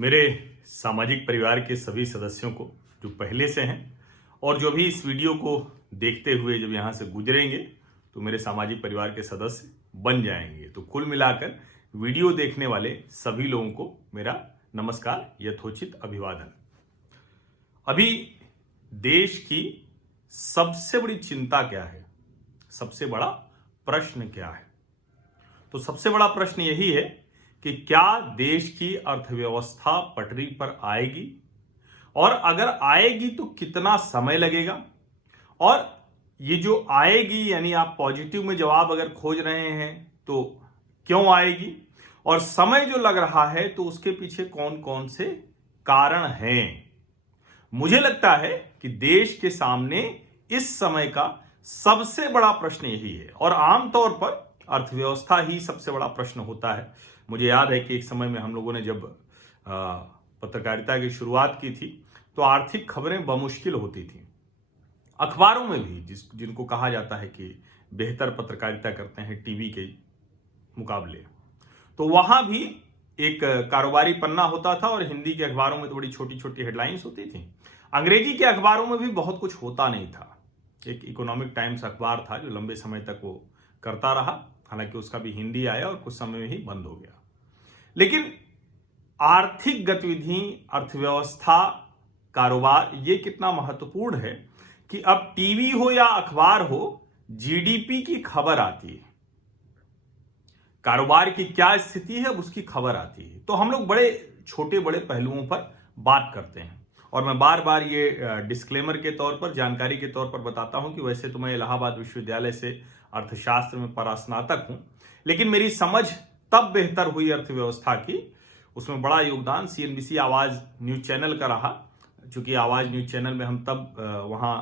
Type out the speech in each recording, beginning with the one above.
मेरे सामाजिक परिवार के सभी सदस्यों को जो पहले से हैं और जो भी इस वीडियो को देखते हुए जब यहाँ से गुजरेंगे तो मेरे सामाजिक परिवार के सदस्य बन जाएंगे। तो कुल मिलाकर वीडियो देखने वाले सभी लोगों को मेरा नमस्कार, यथोचित अभिवादन। अभी देश की सबसे बड़ी चिंता क्या है? सबसे बड़ा प्रश्न क्या है? तो सबसे बड़ा प्रश्न यही है कि क्या देश की अर्थव्यवस्था पटरी पर आएगी, और अगर आएगी तो कितना समय लगेगा, और ये जो आएगी यानी आप पॉजिटिव में जवाब अगर खोज रहे हैं तो क्यों आएगी, और समय जो लग रहा है तो उसके पीछे कौन कौन से कारण हैं। मुझे लगता है कि देश के सामने इस समय का सबसे बड़ा प्रश्न यही है, और आमतौर पर अर्थव्यवस्था ही सबसे बड़ा प्रश्न होता है। मुझे याद है कि एक समय में हम लोगों ने जब पत्रकारिता की शुरुआत की थी तो आर्थिक खबरें बमुश्किल होती थी। अखबारों में भी जिनको कहा जाता है कि बेहतर पत्रकारिता करते हैं टीवी के मुकाबले, तो वहां भी एक कारोबारी पन्ना होता था और हिंदी के अखबारों में तो बड़ी छोटी छोटी हेडलाइंस होती थी। अंग्रेजी के अखबारों में भी बहुत कुछ होता नहीं था। एक इकोनॉमिक टाइम्स अखबार था जो लंबे समय तक वो करता रहा, हालांकि उसका भी हिंदी आया और कुछ समय में ही बंद हो गया। लेकिन आर्थिक गतिविधि, अर्थव्यवस्था, कारोबार ये कितना महत्वपूर्ण है कि अब टीवी हो या अखबार हो, जीडीपी की खबर आती है, कारोबार की क्या स्थिति है उसकी खबर आती है। तो हम लोग बड़े छोटे बड़े पहलुओं पर बात करते हैं, और मैं बार बार ये डिस्क्लेमर के तौर पर, जानकारी के तौर पर बताता हूं कि वैसे तो मैं इलाहाबाद विश्वविद्यालय से अर्थशास्त्र में परास्नातक हूं, लेकिन मेरी समझ तब बेहतर हुई अर्थव्यवस्था की, उसमें बड़ा योगदान सीएनबीसी आवाज न्यूज चैनल का रहा। चूंकि आवाज न्यूज चैनल में हम तब वहां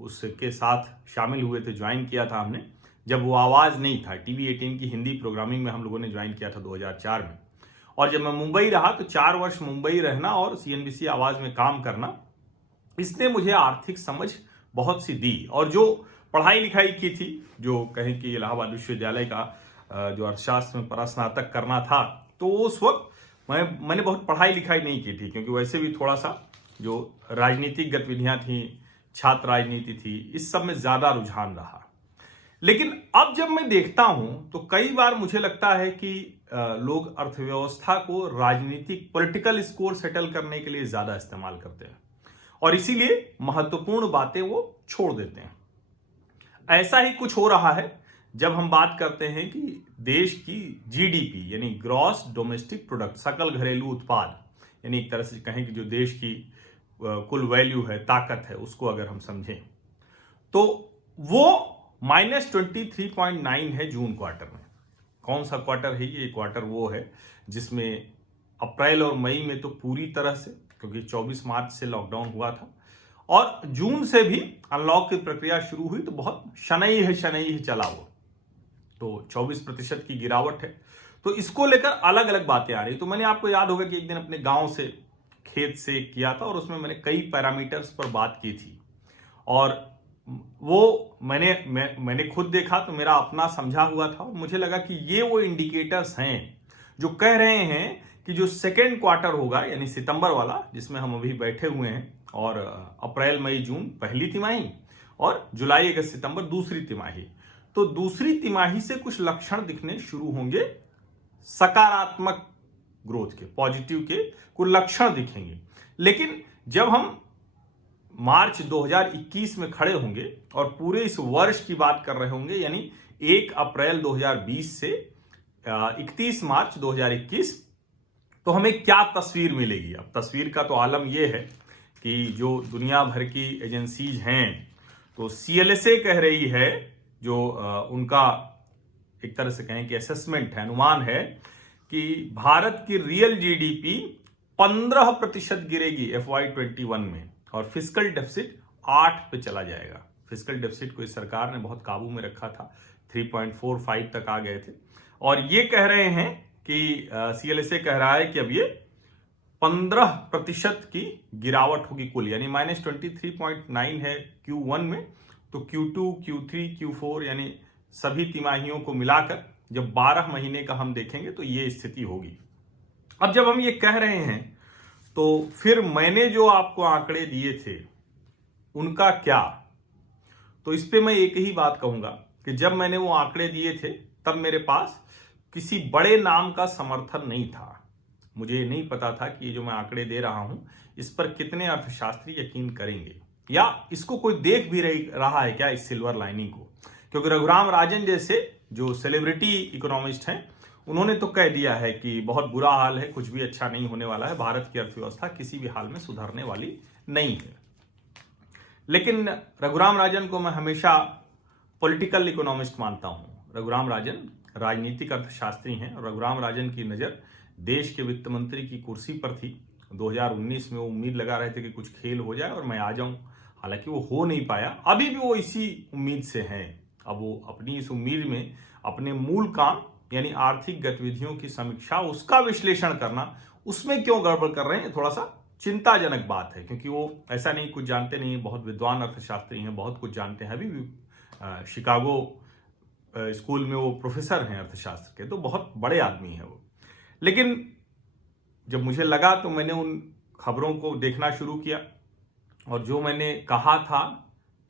उसके साथ शामिल हुए थे, ज्वाइन किया था हमने, जब वो आवाज नहीं था। टीवी 18 की हिंदी प्रोग्रामिंग में हम लोगों ने ज्वाइन किया था 2004 में। और जब मैं मुंबई रहा तो 4 वर्ष मुंबई रहना और सीएनबीसी आवाज में काम करना, इसने मुझे आर्थिक समझ बहुत सी दी। और जो पढ़ाई लिखाई की थी, जो कहें कि इलाहाबाद विश्वविद्यालय का जो अर्थशास्त्र में परास्नातक करना था, तो उस वक्त मैंने बहुत पढ़ाई लिखाई नहीं की थी, क्योंकि वैसे भी थोड़ा सा जो राजनीतिक गतिविधियां थी, छात्र राजनीति थी, इस सब में ज्यादा रुझान रहा। लेकिन अब जब मैं देखता हूं तो कई बार मुझे लगता है कि लोग अर्थव्यवस्था को राजनीतिक पॉलिटिकल स्कोर सेटल करने के लिए ज्यादा इस्तेमाल करते हैं, और इसीलिए महत्वपूर्ण बातें वो छोड़ देते हैं। ऐसा ही कुछ हो रहा है जब हम बात करते हैं कि देश की जीडीपी यानी ग्रॉस डोमेस्टिक प्रोडक्ट, सकल घरेलू उत्पाद, यानी एक तरह से कहें कि जो देश की कुल वैल्यू है, ताकत है, उसको अगर हम समझें तो वो -23.9 है जून क्वार्टर में। कौन सा क्वार्टर है ये? क्वार्टर वो है जिसमें अप्रैल और मई में तो पूरी तरह से, क्योंकि 24 मार्च से लॉकडाउन हुआ था, और जून से भी अनलॉक की प्रक्रिया शुरू हुई, तो बहुत शनई है चला वो, तो 24% की गिरावट है। तो इसको लेकर अलग अलग बातें आ रही। तो मैंने, आपको याद होगा कि एक दिन अपने गांव से, खेत से किया था, और उसमें मैंने कई पैरामीटर्स पर बात की थी, और वो मैंने खुद देखा तो मेरा अपना समझा हुआ था, और मुझे लगा कि ये वो इंडिकेटर्स हैं जो कह रहे हैं कि जो सेकेंड क्वार्टर होगा, यानी सितंबर वाला जिसमें हम अभी बैठे हुए हैं, और अप्रैल मई जून पहली तिमाही, और जुलाई अगस्त सितंबर दूसरी तिमाही, तो दूसरी तिमाही से कुछ लक्षण दिखने शुरू होंगे सकारात्मक ग्रोथ के, पॉजिटिव के कुछ लक्षण दिखेंगे। लेकिन जब हम मार्च 2021 में खड़े होंगे और पूरे इस वर्ष की बात कर रहे होंगे, यानी 1 अप्रैल 2020 से 31 मार्च 2021, तो हमें क्या तस्वीर मिलेगी? अब तस्वीर का तो आलम यह है कि जो दुनिया भर की एजेंसीज हैं, तो सीएलएसए कह रही है, जो उनका एक तरह से कहें कि असेसमेंट है, अनुमान है, कि भारत की रियल जीडीपी 15% गिरेगी FY21 में, और फिस्कल डेफिसिट 8 पे चला जाएगा। फिस्कल डेफिसिट को इस सरकार ने बहुत काबू में रखा था, 3.45 तक आ गए थे, और ये कह रहे हैं कि सीएलएसए कह रहा है कि अब ये 15% की गिरावट होगी कुल, यानी -23.9 है Q1 में, तो Q2, Q3, Q4 यानी सभी तिमाहियों को मिलाकर जब 12 महीने का हम देखेंगे तो ये स्थिति होगी। अब जब हम ये कह रहे हैं तो फिर मैंने जो आपको आंकड़े दिए थे उनका क्या? तो इस पे मैं एक ही बात कहूंगा कि जब मैंने वो आंकड़े दिए थे तब मेरे पास किसी बड़े नाम का समर्थन नहीं था। मुझे ये नहीं पता था कि ये जो मैं आंकड़े दे रहा हूं इस पर कितने अर्थशास्त्री यकीन करेंगे, या इसको कोई देख भी रहा है क्या, इस सिल्वर लाइनिंग को। क्योंकि रघुराम राजन जैसे जो सेलिब्रिटी इकोनॉमिस्ट हैं उन्होंने तो कह दिया है कि बहुत बुरा हाल है, कुछ भी अच्छा नहीं होने वाला है, भारत की अर्थव्यवस्था किसी भी हाल में सुधरने वाली नहीं है। लेकिन रघुराम राजन को मैं हमेशा पॉलिटिकल इकोनॉमिस्ट मानता हूं। रघुराम राजन राजनीतिक अर्थशास्त्री हैं और रघुराम राजन की नज़र देश के वित्त मंत्री की कुर्सी पर थी। 2019 में वो उम्मीद लगा रहे थे कि कुछ खेल हो जाए और मैं आ जाऊं, हालांकि वो हो नहीं पाया। अभी भी वो इसी उम्मीद से हैं। अब वो अपनी इस उम्मीद में अपने मूल काम यानी आर्थिक गतिविधियों की समीक्षा, उसका विश्लेषण करना, उसमें क्यों गड़बड़ कर रहे हैं, थोड़ा सा चिंताजनक बात है। क्योंकि वो ऐसा नहीं कुछ जानते नहीं, बहुत विद्वान अर्थशास्त्री हैं, बहुत कुछ जानते हैं। अभी भी शिकागो स्कूल में वो प्रोफेसर हैं अर्थशास्त्र के, तो बहुत बड़े आदमी हैं वो। लेकिन जब मुझे लगा तो मैंने उन खबरों को देखना शुरू किया और जो मैंने कहा था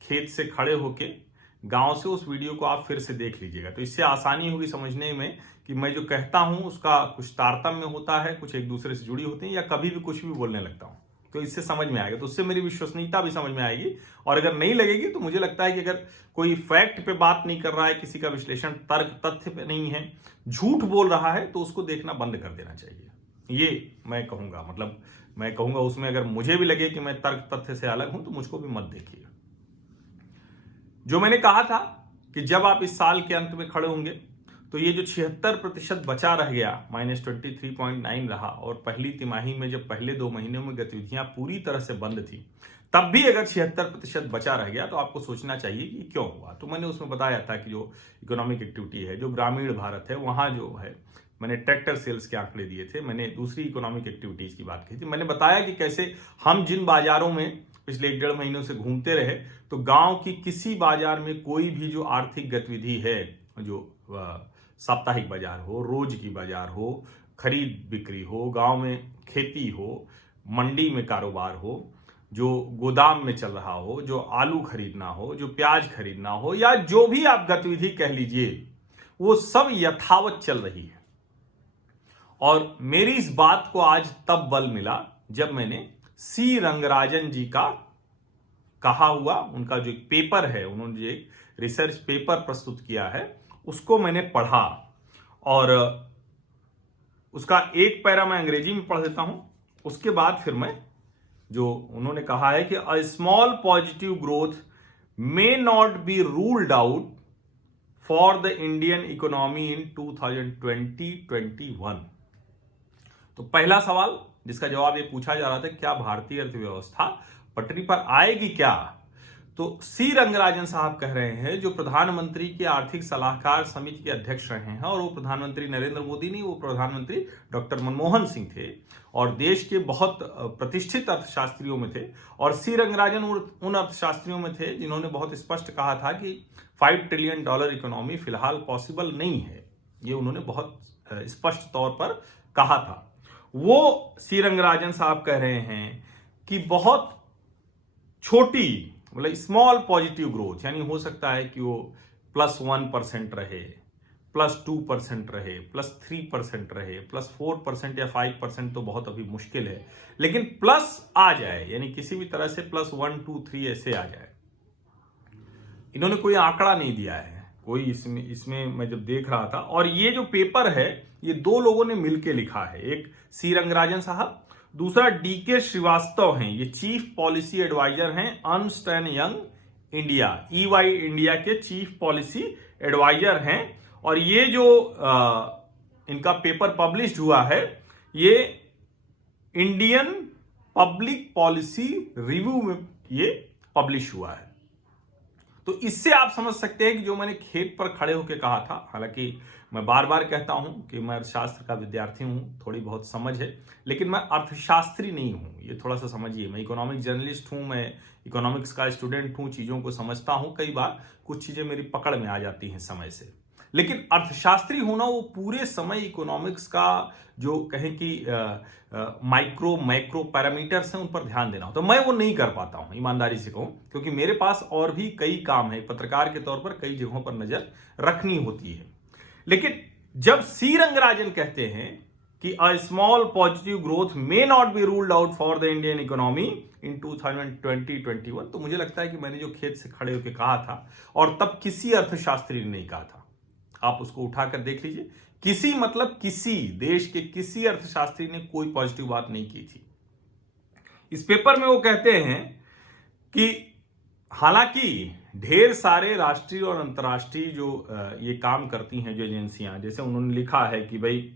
खेत से खड़े होके गांव से, उस वीडियो को आप फिर से देख लीजिएगा तो इससे आसानी होगी समझने में कि मैं जो कहता हूं उसका कुछ तारतम्य होता है, कुछ एक दूसरे से जुड़ी होती है, या कभी भी कुछ भी बोलने लगता हूं तो इससे समझ में आएगा। तो उससे मेरी विश्वसनीयता भी समझ में आएगी। और अगर नहीं लगेगी तो मुझे लगता है कि अगर कोई फैक्ट पे बात नहीं कर रहा है, किसी का विश्लेषण तर्क तथ्य पे नहीं है, झूठ बोल रहा है, तो उसको देखना बंद कर देना चाहिए। ये मैं कहूंगा, मतलब मैं कहूंगा उसमें अगर मुझे भी लगे कि मैं तर्क तथ्य से अलग हूं तो मुझको भी मत देखिए। जो मैंने कहा था कि जब आप इस साल के अंत में खड़े होंगे तो ये जो 76% बचा रह गया, -23.9 रहा, और पहली तिमाही में जब पहले 2 महीनों में गतिविधियां पूरी तरह से बंद थी, तब भी अगर 76% बचा रह गया तो आपको सोचना चाहिए कि क्यों हुआ। तो मैंने उसमें बताया था कि जो इकोनॉमिक एक्टिविटी है, जो ग्रामीण भारत है, वहां जो है, मैंने ट्रैक्टर सेल्स के आंकड़े दिए थे, मैंने दूसरी इकोनॉमिक एक्टिविटीज की बात की थी। मैंने बताया कि कैसे हम जिन बाजारों में पिछले 1-1.5 महीनों से घूमते रहे तो गांव की किसी बाजार में कोई भी जो आर्थिक गतिविधि है, जो साप्ताहिक बाजार हो, रोज की बाजार हो, खरीद बिक्री हो, गांव में खेती हो, मंडी में कारोबार हो, जो गोदाम में चल रहा हो, जो आलू खरीदना हो, जो प्याज खरीदना हो, या जो भी आप गतिविधि कह लीजिए, वो सब यथावत चल रही है। और मेरी इस बात को आज तब बल मिला जब मैंने सी रंगराजन जी का कहा हुआ, उनका जो एक पेपर है, उन्होंने जो एक रिसर्च पेपर प्रस्तुत किया है, उसको मैंने पढ़ा। और उसका एक पैरा मैं अंग्रेजी में पढ़ देता हूं, उसके बाद फिर मैं जो उन्होंने कहा है कि a small positive growth may not be ruled out for the Indian economy in 2020-21। तो पहला सवाल जिसका जवाब ये पूछा जा रहा था, क्या भारतीय अर्थव्यवस्था पटरी पर आएगी क्या? तो सी रंगराजन साहब कह रहे हैं, जो प्रधानमंत्री के आर्थिक सलाहकार समिति के अध्यक्ष रहे हैं, और वो प्रधानमंत्री नरेंद्र मोदी नहीं, वो प्रधानमंत्री डॉक्टर मनमोहन सिंह थे और देश के बहुत प्रतिष्ठित अर्थशास्त्रियों में थे। और सी रंगराजन उन अर्थशास्त्रियों में थे जिन्होंने बहुत स्पष्ट कहा था कि $5 ट्रिलियन इकोनॉमी फिलहाल पॉसिबल नहीं है। ये उन्होंने बहुत स्पष्ट तौर पर कहा था। वो सी रंगराजन साहब कह रहे हैं कि बहुत छोटी, मतलब स्मॉल पॉजिटिव ग्रोथ, यानी हो सकता है कि वो +1% रहे, +2% रहे, +3% रहे, +4% या 5% तो बहुत अभी मुश्किल है, लेकिन प्लस आ जाए, यानी किसी भी तरह से +1, 2, 3 ऐसे आ जाए। इन्होंने कोई आंकड़ा नहीं दिया है कोई इसमें मैं जब देख रहा था। और ये जो पेपर है ये 2 लोगों ने मिलकर लिखा है, एक सी रंगराजन साहब, दूसरा DK श्रीवास्तव हैं, ये चीफ पॉलिसी एडवाइजर हैं Ernst and Young India, EY India के चीफ पॉलिसी एडवाइजर हैं। और ये जो इनका पेपर पब्लिश हुआ है, ये इंडियन पब्लिक पॉलिसी रिव्यू में ये पब्लिश हुआ है। तो इससे आप समझ सकते हैं कि जो मैंने खेत पर खड़े होकर कहा था, हालांकि मैं बार बार कहता हूं कि मैं अर्थशास्त्र का विद्यार्थी हूं, थोड़ी बहुत समझ है, लेकिन मैं अर्थशास्त्री नहीं हूं, ये थोड़ा सा समझिए। मैं इकोनॉमिक जर्नलिस्ट हूं, मैं इकोनॉमिक्स का स्टूडेंट हूं, चीजों को समझता हूं, कई बार कुछ चीजें मेरी पकड़ में आ जाती हैं समय से। लेकिन अर्थशास्त्री होना वो पूरे समय इकोनॉमिक्स का जो कहें कि माइक्रो मैक्रो पैरामीटर्स हैं उन पर ध्यान देना होता है। मैं वो नहीं कर पाता हूं, ईमानदारी से कहूं, क्योंकि मेरे पास और भी कई काम है, पत्रकार के तौर पर कई जगहों पर नजर रखनी होती है। लेकिन जब सी रंगराजन कहते हैं कि a small positive growth may not be ruled out for the Indian economy in 2020-21, तो मुझे लगता है कि मैंने जो खेत से खड़े होकर कहा था और तब किसी अर्थशास्त्री ने नहीं कहा था, आप उसको उठाकर देख लीजिए, किसी मतलब किसी देश के किसी अर्थशास्त्री ने कोई पॉजिटिव बात नहीं की थी। इस पेपर में वो कहते हैं कि हालांकि ढेर सारे राष्ट्रीय और अंतर्राष्ट्रीय जो ये काम करती हैं जो एजेंसियां, जैसे उन्होंने लिखा है कि भाई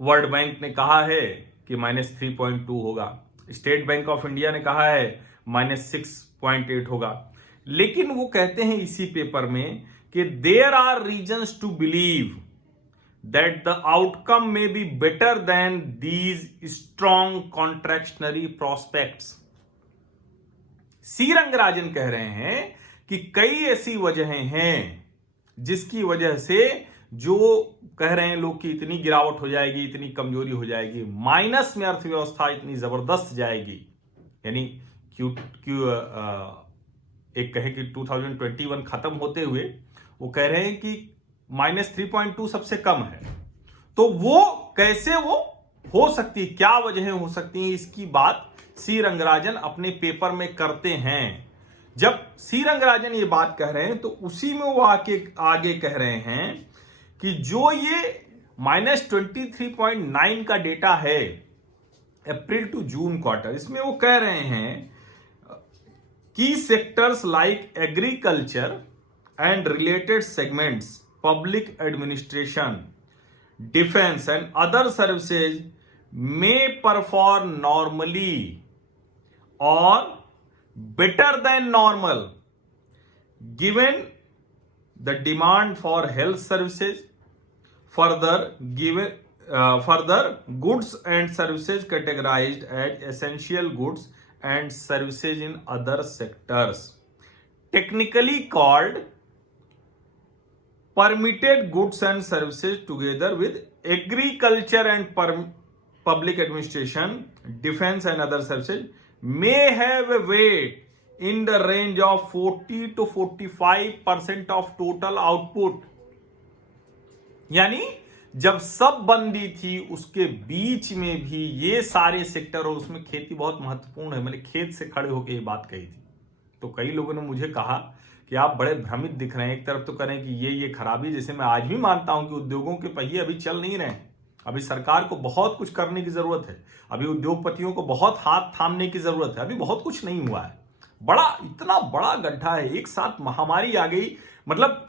वर्ल्ड बैंक ने कहा है कि -3.2 होगा, स्टेट बैंक ऑफ इंडिया ने कहा है -6.8 होगा, लेकिन वो कहते हैं इसी पेपर में कि there are reasons to believe that the outcome may be better than these strong contractionary prospects. C Rangarajan कह रहे हैं कि कई ऐसी वजहें हैं जिसकी वजह से जो कह रहे हैं लोग कि इतनी गिरावट हो जाएगी, इतनी कमजोरी हो जाएगी, माइनस में अर्थव्यवस्था इतनी जबरदस्त जाएगी, यानी एक कहे कि 2021 खत्म होते हुए वो कह रहे हैं कि -3.2 सबसे कम है। तो वो कैसे वो हो सकती, क्या वजहें हो सकती हैं, इसकी बात सी रंगराजन अपने पेपर में करते हैं। जब सी रंगराजन ये बात कह रहे हैं तो उसी में वो आगे कह रहे हैं कि जो ये -23.9 का डेटा है अप्रैल टू जून क्वार्टर, इसमें वो कह रहे हैं की sectors like agriculture and related segments, public administration, defence and other services may perform normally or better than normal given the demand for health services. Further goods and services categorized as essential goods and services in other sectors, technically called permitted goods and services, together with agriculture and public administration, defense and other services may have a weight in the range of 40 to 45% of total output। यानी जब सब बंदी थी उसके बीच में भी ये सारे सेक्टर, और उसमें खेती बहुत महत्वपूर्ण है, मैंने खेत से खड़े होकर ये बात कही थी, तो कई लोगों ने मुझे कहा कि आप बड़े भ्रमित दिख रहे हैं। एक तरफ तो करें कि ये खराबी, जैसे मैं आज भी मानता हूं कि उद्योगों के पहिए अभी चल नहीं रहे हैं, अभी सरकार को बहुत कुछ करने की जरूरत है, अभी उद्योगपतियों को बहुत हाथ थामने की जरूरत है, अभी बहुत कुछ नहीं हुआ है। इतना बड़ा गड्ढा है, एक साथ महामारी आ गई, मतलब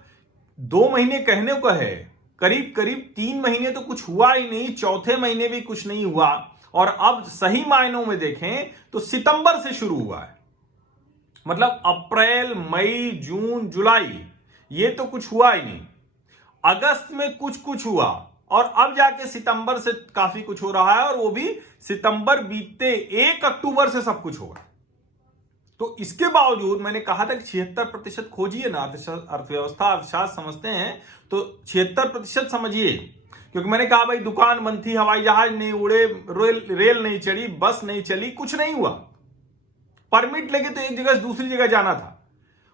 2 महीने कहने को है, करीब 3 महीने तो कुछ हुआ ही नहीं, चौथे महीने भी कुछ नहीं हुआ, और अब सही मायनों में देखें तो सितंबर से शुरू हुआ है, मतलब अप्रैल, मई, जून, जुलाई ये तो कुछ हुआ ही नहीं, अगस्त में कुछ हुआ, और अब जाके सितंबर से काफी कुछ हो रहा है, और वो भी सितंबर बीतते 1 अक्टूबर से सब कुछ होगा। तो इसके बावजूद मैंने कहा था कि 76% खोजिए ना, अर्थव्यवस्था अर्थशास्त्र समझते हैं तो 76% समझिए, क्योंकि मैंने कहा भाई दुकान बंद थी, हवाई जहाज नहीं उड़े, रेल नहीं चली, बस नहीं चली, कुछ नहीं हुआ, परमिट लेके तो एक जगह से दूसरी जगह जाना था,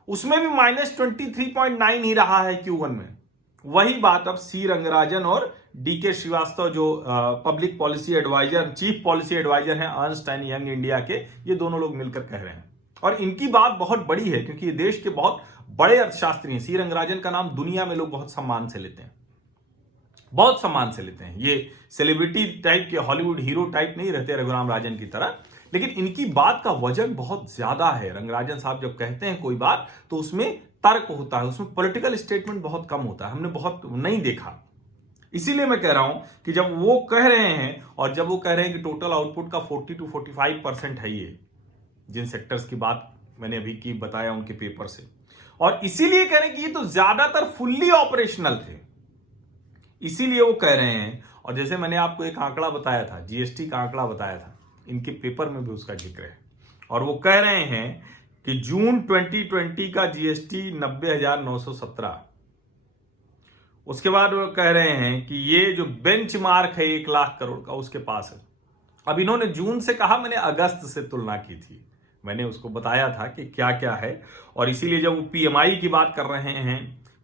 उसमें भी -23.9 ही रहा है Q1 में। वही बात अब सी रंगराजन और डीके श्रीवास्तव जो public policy adviser, chief policy adviser हैं अर्न्स्ट एंड यंग इंडिया के, ये दोनों लोग मिलकर कह रहे हैं, और इनकी बात बहुत बड़ी है क्योंकि ये देश के बहुत बड़े अर्थशास्त्री हैं। सी रंगराजन का नाम दुनिया में लोग बहुत सम्मान से लेते हैं, बहुत सम्मान से लेते हैं। ये सेलिब्रिटी टाइप के, हॉलीवुड हीरो टाइप नहीं रहते रघुराम राजन की तरह, लेकिन इनकी बात का वजन बहुत ज्यादा है। रंगराजन साहब जब कहते हैं कोई बात तो उसमें तर्क होता है, उसमें पॉलिटिकल स्टेटमेंट बहुत कम होता है, हमने बहुत नहीं देखा। इसीलिए मैं कह रहा हूं कि जब वो कह रहे हैं, और जब वो कह रहे हैं कि टोटल आउटपुट का 40 to 45% है, ये जिन सेक्टर्स की बात मैंने अभी की बताया उनके पेपर से, और इसीलिए कह रहे हैं कि ये तो ज्यादातर फुल्ली ऑपरेशनल थे, इसीलिए वो कह रहे हैं। और जैसे मैंने आपको एक आंकड़ा बताया था, जीएसटी का आंकड़ा बताया था, इनके पेपर में भी उसका जिक्र है, और वो कह रहे हैं कि जून 2020 का जीएसटी 90,917, उसके बाद वो कह रहे हैं कि ये जो बेंचमार्क है 1 लाख करोड़ का उसके पास है। अब इन्होंने जून से कहा, मैंने अगस्त से तुलना की थी, मैंने उसको बताया था कि क्या क्या है। और इसीलिए जब वो पीएमआई की बात कर रहे हैं,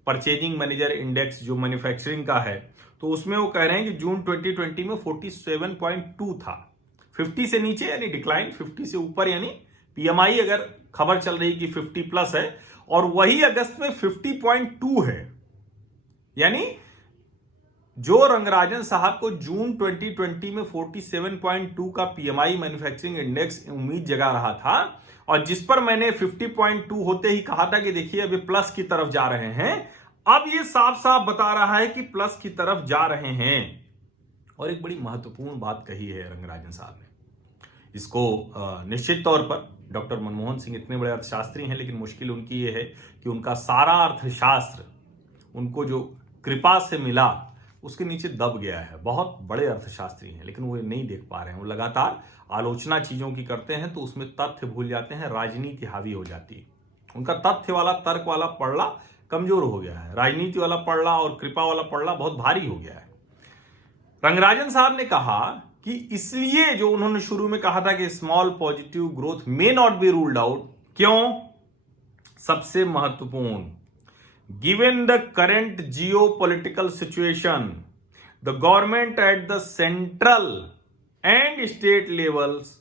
परचेजिंग मैनेजर इंडेक्स जो मैन्युफैक्चरिंग का है, तो उसमें वो कह रहे हैं कि जून 2020 में 47.2 था, 50 से नीचे यानी डिक्लाइन, 50 से ऊपर यानी पीएमआई अगर खबर चल रही कि 50 प्लस है, और वही अगस्त में 50.2 है। यानी जो रंगराजन साहब को जून 2020 में 47.2 का पीएमआई मैन्युफैक्चरिंग इंडेक्स उम्मीद जगा रहा था, और जिस पर मैंने 50.2 होते ही कहा था कि देखिए अभी प्लस की तरफ जा रहे हैं, अब ये साफ साफ बता रहा है कि प्लस की तरफ जा रहे हैं। और एक बड़ी महत्वपूर्ण बात कही है रंगराजन साहब ने, इसको निश्चित तौर पर डॉक्टर मनमोहन सिंह इतने बड़े अर्थशास्त्री हैं, लेकिन मुश्किल उनकी ये है कि उनका सारा अर्थशास्त्र उनको जो कृपा से मिला उसके नीचे दब गया है। बहुत बड़े अर्थशास्त्री हैं लेकिन वो नहीं देख पा रहे हैं। वो लगातार आलोचना चीजों की करते हैं तो उसमें तथ्य भूल जाते हैं, राजनीति हावी हो जाती है। उनका तथ्य वाला, तर्क वाला पड़ला कमजोर हो गया है, राजनीति वाला पड़ला और कृपा वाला पड़ला बहुत भारी हो गया है। रंगराजन साहब ने कहा कि इसलिए जो उन्होंने शुरू में कहा था कि small positive growth may not be ruled out, क्यों? सबसे महत्वपूर्ण, given the current geopolitical situation, the government at the central and state levels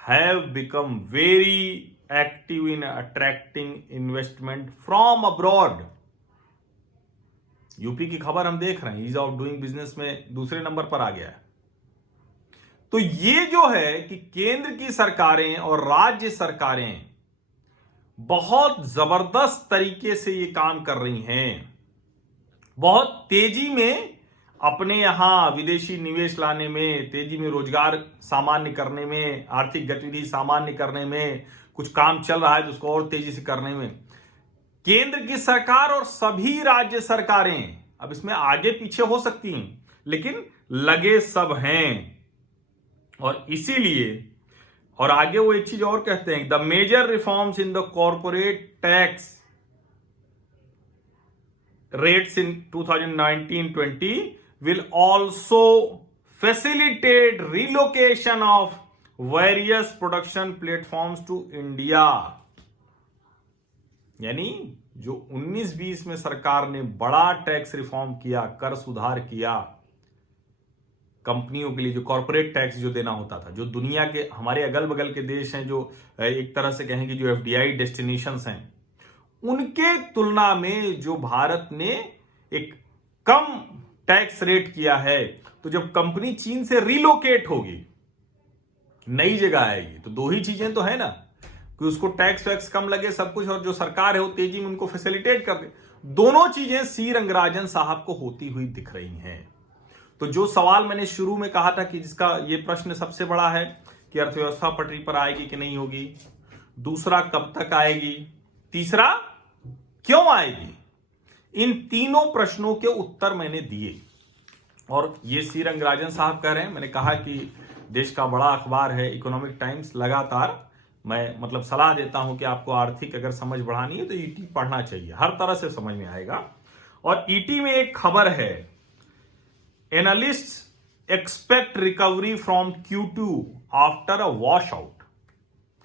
have become very active in attracting investment from abroad. UP की खबर हम देख रहे हैं, ease of doing business में दूसरे नंबर पर आ गया है। तो ये जो है कि केंद्र की सरकारें और राज्य सरकारें बहुत जबरदस्त तरीके से ये काम कर रही हैं, बहुत तेजी में अपने यहां विदेशी निवेश लाने में, तेजी में रोजगार सामान्य करने में, आर्थिक गतिविधि सामान्य करने में, कुछ काम चल रहा है तो उसको और तेजी से करने में केंद्र की सरकार और सभी राज्य सरकारें, अब इसमें आगे पीछे हो सकती हैं लेकिन लगे सब हैं। और इसीलिए, और आगे वो एक चीज और कहते हैं, the major reforms in the corporate tax rates in 2019-20 will also facilitate relocation of various production platforms to India। यानी जो 19-20 में सरकार ने बड़ा टैक्स रिफॉर्म किया, कर सुधार किया कंपनियों के लिए, जो कॉर्पोरेट टैक्स जो देना होता था, जो दुनिया के हमारे अगल बगल के देश हैं, जो एक तरह से कहें कि जो एफडीआई डेस्टिनेशंस हैं, उनके तुलना में जो भारत ने एक कम टैक्स रेट किया है, तो जब कंपनी चीन से रिलोकेट होगी, नई जगह आएगी, तो दो ही चीजें तो है ना, कि उसको टैक्स वैक्स कम लगे सब कुछ, और जो सरकार है वो तेजी में उनको फैसिलिटेट कर दे। दोनों चीजें सी रंगराजन साहब को होती हुई दिख रही हैं। तो जो सवाल मैंने शुरू में कहा था कि जिसका ये प्रश्न सबसे बड़ा है कि अर्थव्यवस्था पटरी पर आएगी कि नहीं होगी, दूसरा कब तक आएगी, तीसरा क्यों आएगी, इन तीनों प्रश्नों के उत्तर मैंने दिए। और ये सी रंगराजन साहब कह रहे हैं, मैंने कहा कि देश का बड़ा अखबार है इकोनॉमिक टाइम्स, लगातार मैं मतलब सलाह देता हूं कि आपको आर्थिक अगर समझ बढ़ानी है तो ईटी पढ़ना चाहिए, हर तरह से समझ में आएगा। और ईटी में एक खबर है, analyst expect recovery from Q2 after a wash out.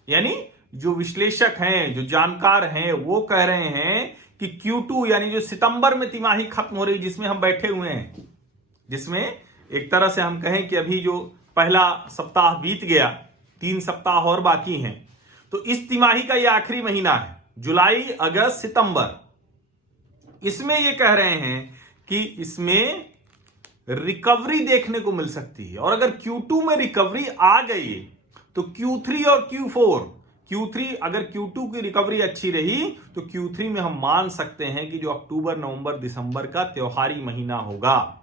यानी जो विश्लेषक हैं, जो जानकार हैं, वो कह रहे हैं कि Q2 यानी जो सितंबर में तिमाही खत्म हो रही, जिसमें हम बैठे हुए हैं, जिसमें एक तरह से हम कहें कि अभी जो पहला सप्ताह बीत गया, 3 सप्ताह और बाकी हैं, तो इस तिमाही का यह आखिरी महीना है, जुलाई, अगस्त, सितंबर। इसमें ये कह रहे हैं कि इसमें रिकवरी देखने को मिल सकती है, और अगर Q2 में रिकवरी आ गई तो Q3 और Q3 अगर Q2 की रिकवरी अच्छी रही तो Q3 में हम मान सकते हैं कि जो अक्टूबर, नवंबर, दिसंबर का त्योहारी महीना होगा,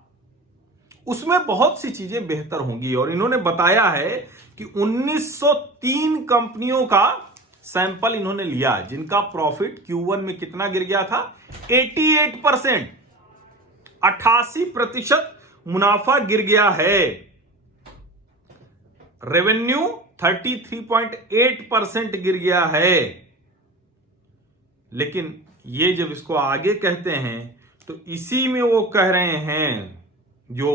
उसमें बहुत सी चीजें बेहतर होंगी। और इन्होंने बताया है कि 1903 कंपनियों का सैंपल इन्होंने लिया, जिनका प्रॉफिट Q1 में कितना गिर गया था, 88%, 88% मुनाफा गिर गया है। रेवेन्यू 33.8% गिर गया है। लेकिन ये जब इसको आगे कहते हैं तो इसी में वो कह रहे हैं, जो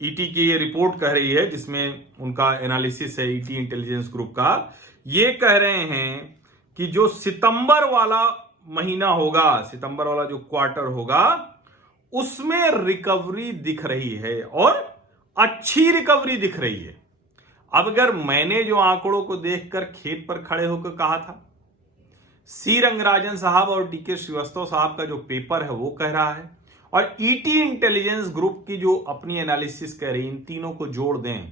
ईटी की ये रिपोर्ट कह रही है, जिसमें उनका एनालिसिस है ईटी इंटेलिजेंस ग्रुप का, ये कह रहे हैं कि जो सितंबर वाला महीना होगा, सितंबर वाला जो क्वार्टर होगा, उसमें रिकवरी दिख रही है और अच्छी रिकवरी दिख रही है। अब अगर मैंने जो आंकड़ों को देखकर खेत पर खड़े होकर कहा था, सी रंगराजन साहब और डीके श्रीवास्तव साहब का जो पेपर है वो कह रहा है, और ईटी इंटेलिजेंस ग्रुप की जो अपनी एनालिसिस कह रही, इन तीनों को जोड़ दें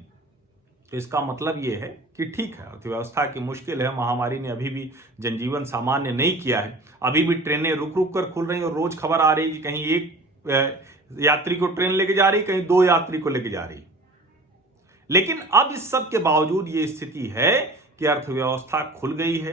तो इसका मतलब ये है कि ठीक है, अर्थव्यवस्था की मुश्किल है, महामारी ने अभी भी जनजीवन सामान्य नहीं किया है, अभी भी ट्रेनें रुक रुक कर खुल रही और रोज खबर आ रही है कि कहीं एक यात्री को ट्रेन लेके जा रही, कहीं 2 यात्री को लेके जा रही। लेकिन अब इस सब के बावजूद ये स्थिति है कि अर्थव्यवस्था खुल गई है,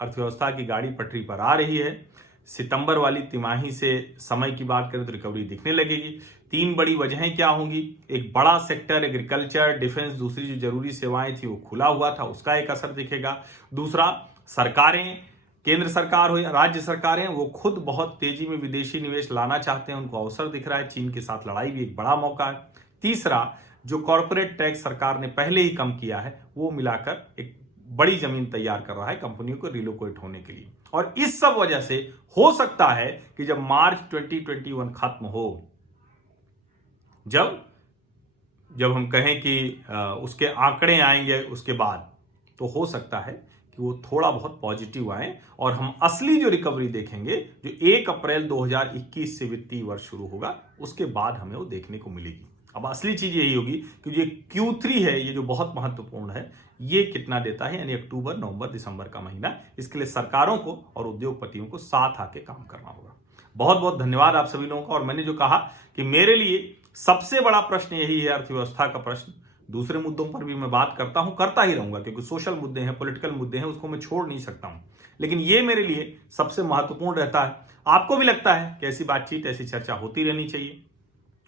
अर्थव्यवस्था की गाड़ी पटरी पर आ रही है। सितंबर वाली तिमाही से समय की बात करें तो रिकवरी दिखने लगेगी। 3 बड़ी वजहें क्या होंगी? एक बड़ा सेक्टर एग्रीकल्चर, डिफेंस, दूसरी जो जरूरी सेवाएं थी वो खुला हुआ था, उसका एक असर दिखेगा। दूसरा, सरकारें, केंद्र सरकार हो या राज्य सरकारें, वो खुद बहुत तेजी में विदेशी निवेश लाना चाहते हैं, उनको अवसर दिख रहा है। चीन के साथ लड़ाई भी एक बड़ा मौका है। तीसरा, जो कॉर्पोरेट टैक्स सरकार ने पहले ही कम किया है, वो मिलाकर एक बड़ी जमीन तैयार कर रहा है कंपनियों को रिलोकेट होने के लिए। और इस सब वजह से हो सकता है कि जब मार्च 2021 खत्म हो, जब हम कहें कि उसके आंकड़े आएंगे उसके बाद, तो हो सकता है कि वो थोड़ा बहुत पॉजिटिव आए और हम असली जो रिकवरी देखेंगे, जो 1 अप्रैल 2021 से वित्तीय वर्ष शुरू होगा, उसके बाद हमें वो देखने को मिलेगी। अब असली चीज यही होगी कि ये Q3 है, ये जो बहुत महत्वपूर्ण है, ये कितना देता है, यानी अक्टूबर, नवंबर, दिसंबर का महीना। इसके लिए सरकारों को और उद्योगपतियों को साथ आके काम करना होगा। बहुत बहुत धन्यवाद आप सभी लोगों का। और मैंने जो कहा कि मेरे लिए सबसे बड़ा प्रश्न यही है, अर्थव्यवस्था का प्रश्न। दूसरे मुद्दों पर भी मैं बात करता हूं, करता ही रहूंगा, क्योंकि सोशल मुद्दे हैं, पॉलिटिकल मुद्दे हैं, उसको मैं छोड़ नहीं सकता हूं। लेकिन ये मेरे लिए सबसे महत्वपूर्ण रहता है। आपको भी लगता है कि ऐसी बातचीत, ऐसी चर्चा होती रहनी चाहिए?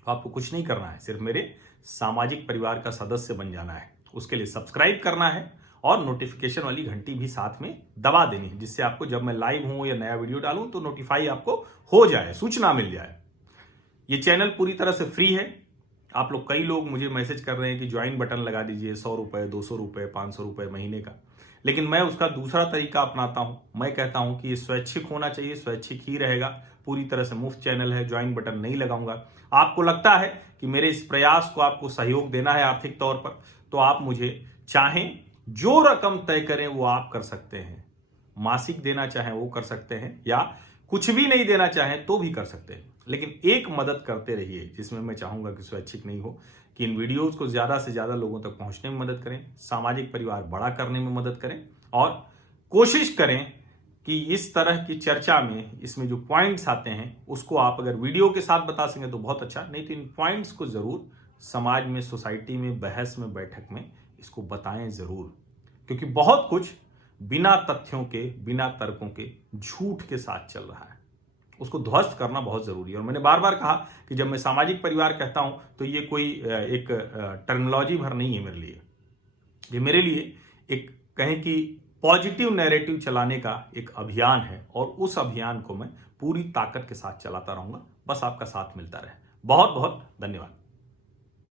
आपको कुछ नहीं करना है, सिर्फ मेरे सामाजिक परिवार का सदस्य बन जाना है। उसके लिए सब्सक्राइब करना है और नोटिफिकेशन वाली घंटी भी साथ में दबा देनी है, जिससे आपको जब मैं लाइव हूं या नया वीडियो डालूं तो नोटिफाई आपको हो जाए, सूचना मिल जाए। ये चैनल पूरी तरह से फ्री है। आप लोग, कई लोग मुझे मैसेज कर रहे हैं कि ज्वाइन बटन लगा दीजिए, 100 रुपए, 200 रुपए, 500 रुपए महीने का। लेकिन मैं उसका दूसरा तरीका अपनाता हूं। मैं कहता हूं कि ये स्वैच्छिक होना चाहिए, स्वैच्छिक ही रहेगा, पूरी तरह से मुफ्त चैनल है, ज्वाइन बटन नहीं लगाऊंगा। आपको लगता है कि मेरे इस प्रयास को आपको सहयोग देना है आर्थिक तौर पर, तो आप मुझे चाहें जो रकम तय करें वो आप कर सकते हैं। मासिक देना चाहें वो कर सकते हैं, या कुछ भी नहीं देना चाहें तो भी कर सकते हैं। लेकिन एक मदद करते रहिए, जिसमें मैं चाहूंगा कि स्वैच्छिक नहीं हो, कि इन वीडियोस को ज्यादा से ज्यादा लोगों तक पहुंचने में मदद करें, सामाजिक परिवार बड़ा करने में मदद करें, और कोशिश करें कि इस तरह की चर्चा में, इसमें जो पॉइंट्स आते हैं उसको आप अगर वीडियो के साथ बता सकें तो बहुत अच्छा, नहीं तो इन पॉइंट्स को जरूर समाज में, सोसाइटी में, बहस में, बैठक में इसको बताएं जरूर। क्योंकि बहुत कुछ बिना तथ्यों के, बिना तर्कों के, झूठ के साथ चल रहा है, उसको ध्वस्त करना बहुत जरूरी है। और मैंने बार बार कहा कि जब मैं सामाजिक परिवार कहता हूं तो ये कोई एक टर्मिनोलॉजी भर नहीं है मेरे लिए। ये मेरे लिए एक, कहें कि पॉजिटिव नैरेटिव चलाने का एक अभियान है, और उस अभियान को मैं पूरी ताकत के साथ चलाता रहूंगा। बस आपका साथ मिलता रहे। बहुत बहुत धन्यवाद।